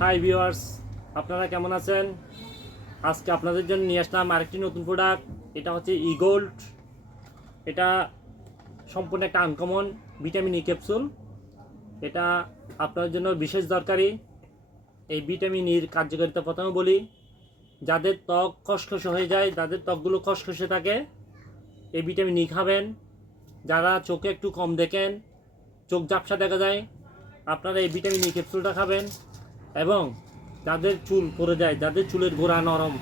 Hi viewers, আপনারা কেমন আছেন? আজকে আপনাদের জন্য নিয়ে আসলাম আরেকটি নতুন প্রোডাক্ট। এটা হচ্ছে ইগোল্ড। এটা সম্পূর্ণ একটা আনকমন ভিটামিন ই ক্যাপসুল। এটা আপনার জন্য বিশেষ দরকারি। এই ভিটামিন ইর কার্যকারিতা প্রথমে বলি। যাদের ত্বক খসখসে হয়ে যায়, যাদের ত্বকগুলো খসখসে থাকে, এই ভিটামিন ই খাবেন। যারা চোখে একটু কম দেখেন, চোখ ঝাপসা দেখা যায়, আপনারা এই ভিটামিন ই ক্যাপসুলটা খাবেন। এবং যাদের চুল পড়ে যায়, যাদের চুলের গোড়া নরম,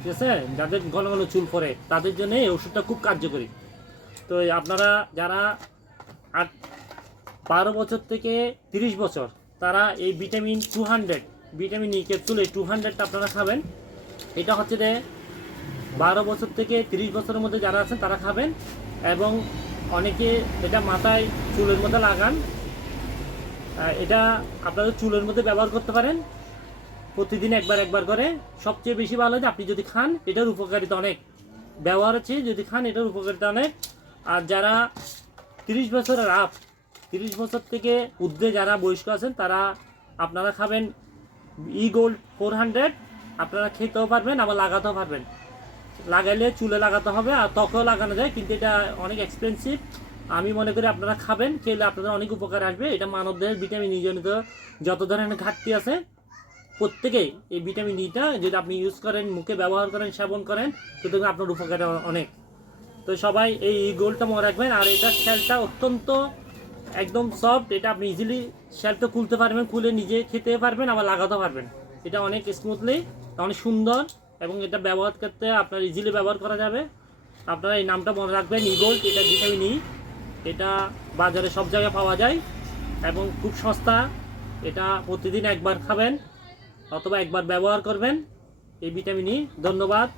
ঠিক আছে, যাদের ঘন ঘন চুল পড়ে, তাদের জন্য এই ওষুধটা খুব কার্যকরী। তো আপনারা যারা 12 বছর থেকে 30 বছর, তারা এই ভিটামিন ই ক্যাপসুল এই 200টা আপনারা খাবেন। এটা হচ্ছে যে 12 বছর থেকে 30 বছরের মধ্যে যারা আছেন তারা খাবেন। এবং অনেকে এটা মাথায় চুলের মধ্যে লাগান। এটা আপনারা চুলের মধ্যে ব্যবহার করতে পারেন প্রতিদিন একবার করে। সবচেয়ে বেশি ভালো যে আপনি যদি খান, এটার উপকারিতা অনেক। ব্যবহার আছে, যদি খান এটার উপকারিতা অনেক। আর যারা 30 বছরের 30 বছর থেকে ঊর্ধ্বে যারা বয়স্ক আছেন, তারা আপনারা খাবেন ইগোল্ড 400। আপনারা খেতেও পারবেন, আবার লাগাতেও পারবেন। লাগাইলে চুলে লাগাতে হবে, আর ত্বকেও লাগানো যায়, কিন্তু এটা অনেক এক্সপেন্সিভ। আমি মনে করি আপনারা খাবেন, খেলে আপনাদের অনেক উপকার আসবে। এটা মানবদেহের ভিটামিন ই জনিত যত ধরনের ঘাটতি আছে, প্রত্যেকেই এই ভিটামিন ইটা যদি আপনি ইউজ করেন, মুখে ব্যবহার করেন, সেবন করেন, তো দেখবেন আপনার উপকার অনেক। তো সবাই এই গোলটা মনে রাখবেন। আর এটা শেলটা অত্যন্ত একদম সফট। এটা আপনি ইজিলি শেলটা খুলতে পারবেন, খুলে নিজে খেতে পারবেন, আবার লাগাতে পারবেন। এটা অনেক স্মুথলি, অনেক সুন্দর, এবং এটা ব্যবহার করতে আপনার ইজিলি ব্যবহার করা যাবে। আপনারা এই নামটা মনে রাখবেন, ইগোল্ড। এটা ভিটামিন ই। এটা বাজারে সব জায়গায় পাওয়া যায় এবং খুব সস্তা। এটা প্রতিদিন একবার খাবেন অথবা একবার ব্যবহার করবেন এই ভিটামিন ই। ধন্যবাদ,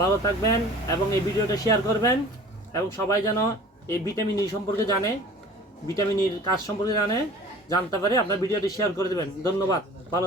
ভালো থাকবেন এবং এই ভিডিওটা শেয়ার করবেন, এবং সবাই যেন এই ভিটামিন ই সম্পর্কে জানে, ভিটামিন ইর কাজ সম্পর্কে জানতে পারে। আপনার ভিডিওটি শেয়ার করে দেবেন। ধন্যবাদ, ভালো।